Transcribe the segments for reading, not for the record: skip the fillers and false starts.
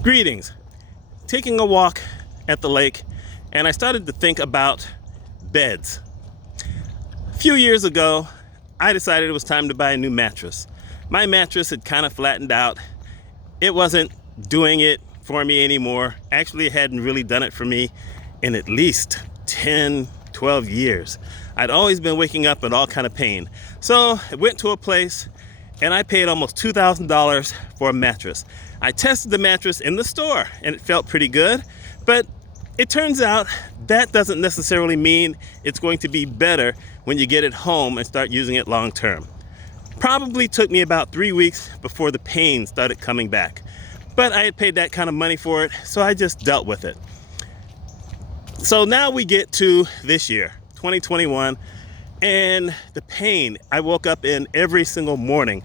Greetings. Taking a walk at the lake, and I started to think about beds. A few years ago, I decided it was time to buy a new mattress. My mattress had kind of flattened out. It wasn't doing it for me anymore. Actually, it hadn't really done it for me in at least 10, 12 years. I'd always been waking up in all kind of pain. So I went to a place and I paid almost $2,000 for a mattress. I tested the mattress in the store and it felt pretty good, but it turns out that doesn't necessarily mean it's going to be better when you get it home and start using it long term. Probably took me about 3 weeks before the pain started coming back. But I had paid that kind of money for it, so I just dealt with it. So now we get to this year, 2021, and the pain I woke up in every single morning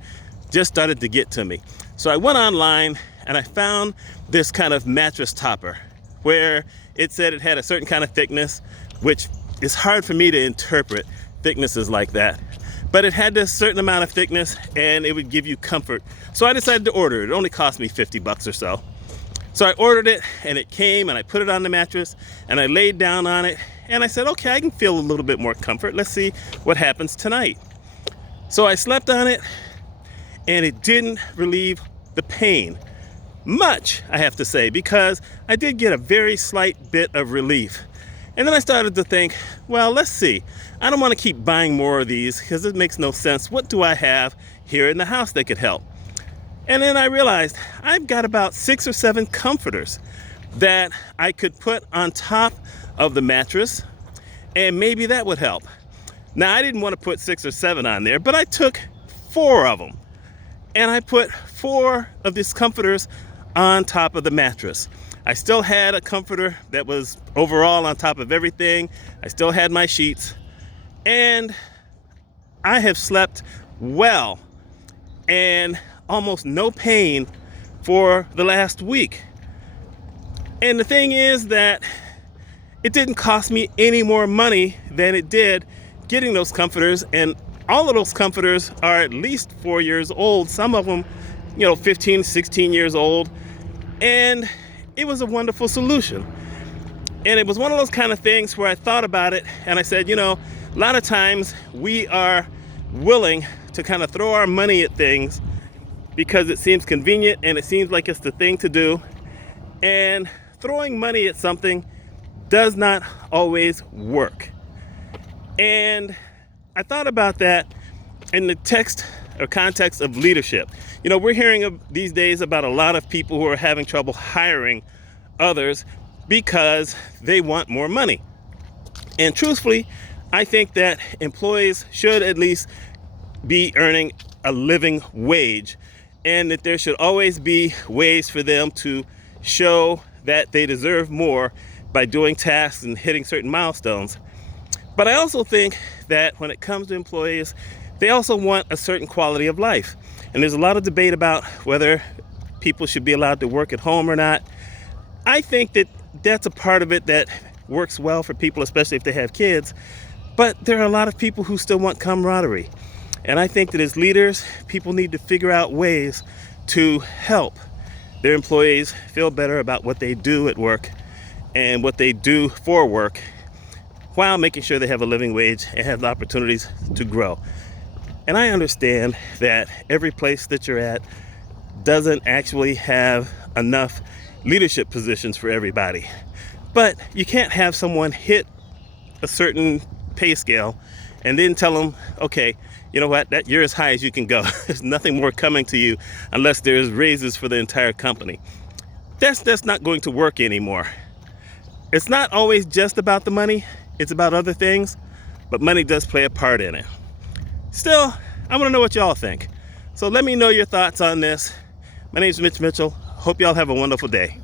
just started to get to me. So I went online and I found this kind of mattress topper where it said it had a certain kind of thickness, which is hard for me to interpret thicknesses like that. But it had this certain amount of thickness and it would give you comfort. So I decided to order it. It only cost me $50 or so. So I ordered it and it came and I put it on the mattress and I laid down on it and I said, okay, I can feel a little bit more comfort. Let's see what happens tonight. So I slept on it and it didn't relieve the pain much, I have to say, because I did get a very slight bit of relief. And then I started to think, well, let's see. I don't want to keep buying more of these because it makes no sense. What do I have here in the house that could help? And then I realized I've got about 6 or 7 comforters that I could put on top of the mattress, and maybe that would help. Now, I didn't want to put 6 or 7 on there, but I took 4 of them, and I put 4 of these comforters on top of the mattress. I still had a comforter that was overall on top of everything. I still had my sheets, and I have slept well and almost no pain for the last week. And the thing is that it didn't cost me any more money than it did getting those comforters, and all of those comforters are at least 4 years old, some of them 15, 16 years old, and it was a wonderful solution. And it was one of those kind of things where I thought about it and I said, a lot of times we are willing to kind of throw our money at things because it seems convenient and it seems like it's the thing to do. And throwing money at something does not always work. And I thought about that in the text or context of leadership. We're hearing these days about a lot of people who are having trouble hiring others because they want more money. And truthfully, I think that employees should at least be earning a living wage, and that there should always be ways for them to show that they deserve more by doing tasks and hitting certain milestones. But I also think that when it comes to employees, they also want a certain quality of life. And there's a lot of debate about whether people should be allowed to work at home or not. I think that that's a part of it that works well for people, especially if they have kids. But there are a lot of people who still want camaraderie. And I think that as leaders, people need to figure out ways to help their employees feel better about what they do at work and what they do for work, while making sure they have a living wage and have the opportunities to grow. And I understand that every place that you're at doesn't actually have enough leadership positions for everybody. But you can't have someone hit a certain pay scale and then tell them, okay, you know what, that you're as high as you can go. There's nothing more coming to you unless there's raises for the entire company. That's not going to work anymore. It's not always just about the money. It's about other things, but money does play a part in it. Still, I want to know what y'all think. So let me know your thoughts on this. My name is Mitch Mitchell. Hope y'all have a wonderful day.